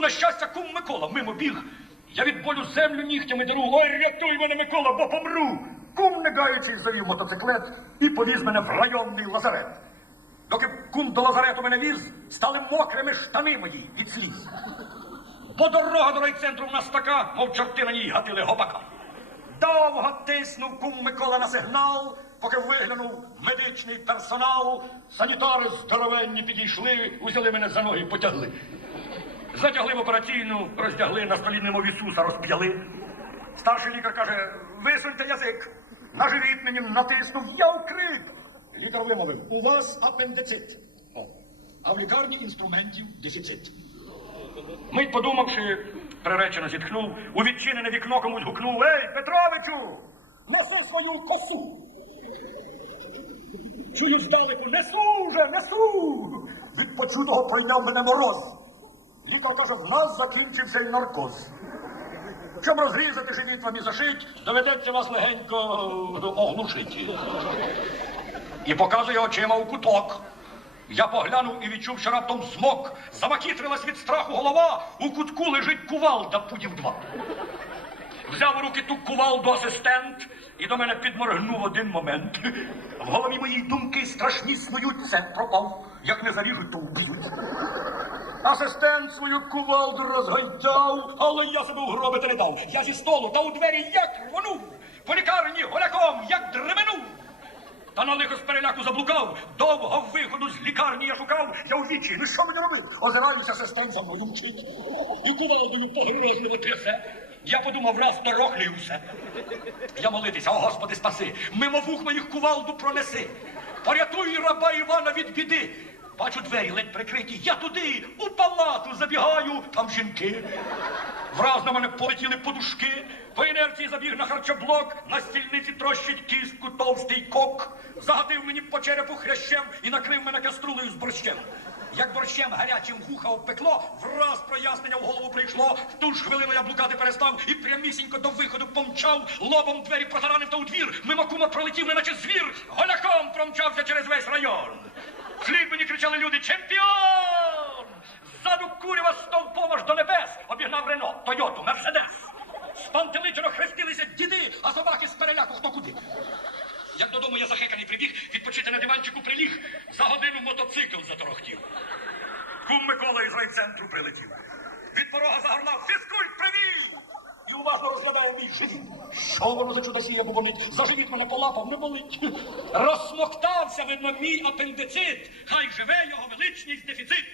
На щастя, кум Микола мимо біг. Я від болю землю нігтями дару. Ой, рятуй мене, Микола, бо помру. Кум, не гаючи, завів мотоциклет і повіз мене в районний лазарет. Доки кум до лазарету мене віз, стали мокрими штани мої від сліз. Бо дорога до райцентру в нас така, мов чорти на ній гатили гопака. Довго тиснув кум Микола на сигнал, поки виглянув медичний персонал. Санітари здоровенні підійшли, узяли мене за ноги, потягли. Затягли в операційну, роздягли, на столі немов Ісуса розп'яли. Старший лікар каже, висуньте язик. На живіт мені натиснув, я вкрик. Лікар вимовив, у вас апендицит. О, а в лікарні інструментів дефіцит. Мить подумавши, приречено зітхнув, у відчинене вікно комусь гукнув Ей, Петровичу! Неси свою косу! Чую здалеку, несу вже, несу! Від почутого пройняв мене мороз. Лікар каже, в нас закінчився й наркоз. Щоб розрізати живіт вам і зашить, доведеться вас легенько оглушити. І показує очима у куток. Я поглянув і відчув, що раптом змок. Замакітрилась від страху голова. У кутку лежить кувалда пудів два. Взяв у руки ту кувалду асистент і до мене підморгнув один момент. В голові моїй думки страшні снують, це пропав. Як не заріжуть, то вб'ють. Асистент свою кувалду розгойдав, але я себе угробити не дав. Я зі столу та у двері як рвонув. По лікарні голяком, як дременув. Та на лихо з переляку заблукав. Довго виходу з лікарні я шукав. Я у вічі, ну що мені робити? Озираюся, асистент за мною мчить. І кувалдою погрозливо трясе. Я подумав, раз дорохлівся. Я молитися, о Господи, спаси, мимо вух моїх кувалду пронеси. Порятуй раба Івана від біди. Бачу двері ледь прикриті. Я туди, у палату забігаю, там жінки. Враз на мене полетіли подушки. По інерції забіг на харчоблок, на стільниці трощить кістку товстий кок. Загатив мені по черепу хрящем і накрив мене каструлею з борщем. Як борщем гарячим вуха обпекло, враз прояснення в голову прийшло. В ту ж хвилину я блукати перестав і прямісінько до виходу помчав, лобом двері протаранив та у двір. Мимо кума пролетів, неначе звір, голяком промчався через весь район. Вслід мені кричали люди Чемпіон! Ззаду курява стовпом аж до небес обігнав Рено, Тойоту, Мерседес. Спантеличено хрестилися діди, а собаки з переляку хто куди. Як додому я захеканий прибіг, відпочити на диванчику приліг, за годину мотоцикл заторохтів. Кум Микола із райцентру прилетів. Від порога загорнав фізкульт привіт! І уважно розглядає мій живіт. Що воно за чудосія бубонить? За живіт мене полапав, не болить. Розсмоктався, видно, мій апендицит. Хай живе його величність дефіцит.